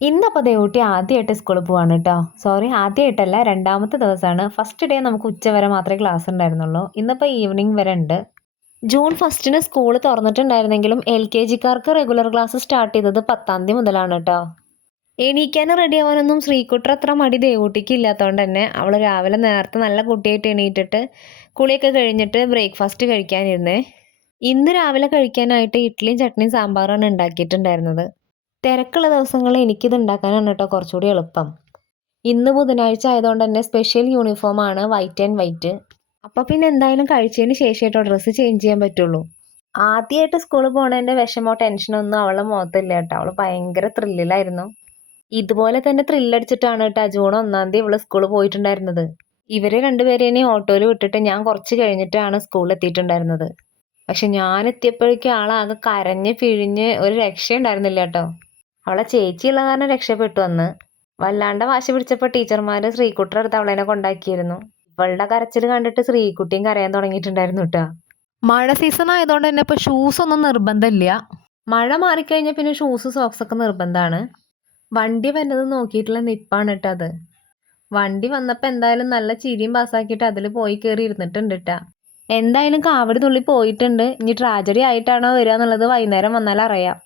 ഇന്നപ്പോൾ ദേവൂട്ടി ആദ്യമായിട്ട് സ്കൂളിൽ പോവാണ് കേട്ടോ. സോറി, ആദ്യമായിട്ടല്ല, രണ്ടാമത്തെ ദിവസമാണ്. ഫസ്റ്റ് ഡേ നമുക്ക് ഉച്ചവരെ മാത്രമേ ക്ലാസ് ഉണ്ടായിരുന്നുള്ളൂ. ഇന്നിപ്പോൾ ഈവനിങ് വരെ ഉണ്ട്. ജൂൺ 1 സ്കൂൾ തുറന്നിട്ടുണ്ടായിരുന്നെങ്കിലും LKG-ക്കാർക്ക് റെഗുലർ ക്ലാസ് സ്റ്റാർട്ട് ചെയ്തത് 10-ാം തീയതി മുതലാണ് കേട്ടോ. എണീക്കാനും റെഡി ആവാനൊന്നും ശ്രീകുട്ടർ അത്ര മടി ദേവൂട്ടിക്ക് ഇല്ലാത്തതുകൊണ്ട് തന്നെ അവൾ രാവിലെ നേരത്തെ നല്ല കുട്ടിയായിട്ട് എണീറ്റിട്ട് കുളിയൊക്കെ കഴിഞ്ഞിട്ട് ബ്രേക്ക്ഫാസ്റ്റ് കഴിക്കാനിരുന്നേ. ഇന്ന് രാവിലെ കഴിക്കാനായിട്ട് ഇഡ്ഡലിയും ചട്നിയും സാമ്പാറാണ് ഉണ്ടാക്കിയിട്ടുണ്ടായിരുന്നത്. തിരക്കുള്ള ദിവസങ്ങളിൽ എനിക്കിത് ഉണ്ടാക്കാനാണ് കേട്ടോ കുറച്ചുകൂടി എളുപ്പം. ഇന്ന് ബുധനാഴ്ച ആയതുകൊണ്ട് തന്നെ സ്പെഷ്യൽ യൂണിഫോമാണ്, വൈറ്റ് ആൻഡ് വൈറ്റ്. അപ്പോൾ പിന്നെ എന്തായാലും കഴിച്ചതിന് ശേഷമായിട്ടോ ഡ്രസ്സ് ചേഞ്ച് ചെയ്യാൻ പറ്റുള്ളൂ. ആദ്യമായിട്ട് സ്കൂളിൽ പോണതിൻ്റെ വിഷമോ ടെൻഷനോ ഒന്നും അവളുടെ മുഖത്തില്ല കേട്ടോ. അവൾ ഭയങ്കര ത്രില്ലിലായിരുന്നു. ഇതുപോലെ തന്നെ ത്രില്ലടിച്ചിട്ടാണ് കേട്ടോ ജൂൺ 1-ാം തീയതി ഇവള് സ്കൂളിൽ പോയിട്ടുണ്ടായിരുന്നത്. ഇവരെ രണ്ടുപേരെയും ഓട്ടോയിൽ വിട്ടിട്ട് ഞാൻ കുറച്ച് കഴിഞ്ഞിട്ടാണ് സ്കൂളിൽ എത്തിയിട്ടുണ്ടായിരുന്നത്. പക്ഷെ ഞാൻ എത്തിയപ്പോഴേക്കും ആളാകെ കരഞ്ഞ് പിഴിഞ്ഞ് ഒരു രക്ഷയുണ്ടായിരുന്നില്ല കേട്ടോ. അവളെ ചേച്ചിയുള്ള കാരണം രക്ഷപ്പെട്ടു വന്ന്. വല്ലാണ്ട് വാശി പിടിച്ചപ്പോൾ ടീച്ചർമാർ ശ്രീകുട്ടിയുടെ അടുത്ത് അവളെന്നെ കൊണ്ടാക്കിയിരുന്നു. ഇവളുടെ കരച്ചിൽ കണ്ടിട്ട് ശ്രീകുട്ടിയും കരയാൻ തുടങ്ങിയിട്ടുണ്ടായിരുന്നു കേട്ടോ. മഴ സീസൺ ആയതുകൊണ്ട് തന്നെ ഇപ്പോൾ ഷൂസ് ഒന്നും നിർബന്ധമില്ല. മഴ മാറിക്കഴിഞ്ഞാൽ പിന്നെ ഷൂസ് സോക്സ് ഒക്കെ നിർബന്ധമാണ്. വണ്ടി വരുന്നത് നോക്കിയിട്ടുള്ള നിപ്പാണ് കേട്ടോ അത്. വണ്ടി വന്നപ്പോൾ എന്തായാലും നല്ല ചിരിയും പാസ്സാക്കിയിട്ട് അതിൽ പോയി കയറി ഇരുന്നിട്ടുണ്ട് കേട്ടോ. എന്തായാലും കാവടി തുള്ളി പോയിട്ടുണ്ട്. ഇനി ട്രാജഡി ആയിട്ടാണോ വരിക എന്നുള്ളത് വൈകുന്നേരം വന്നാൽ അറിയാം.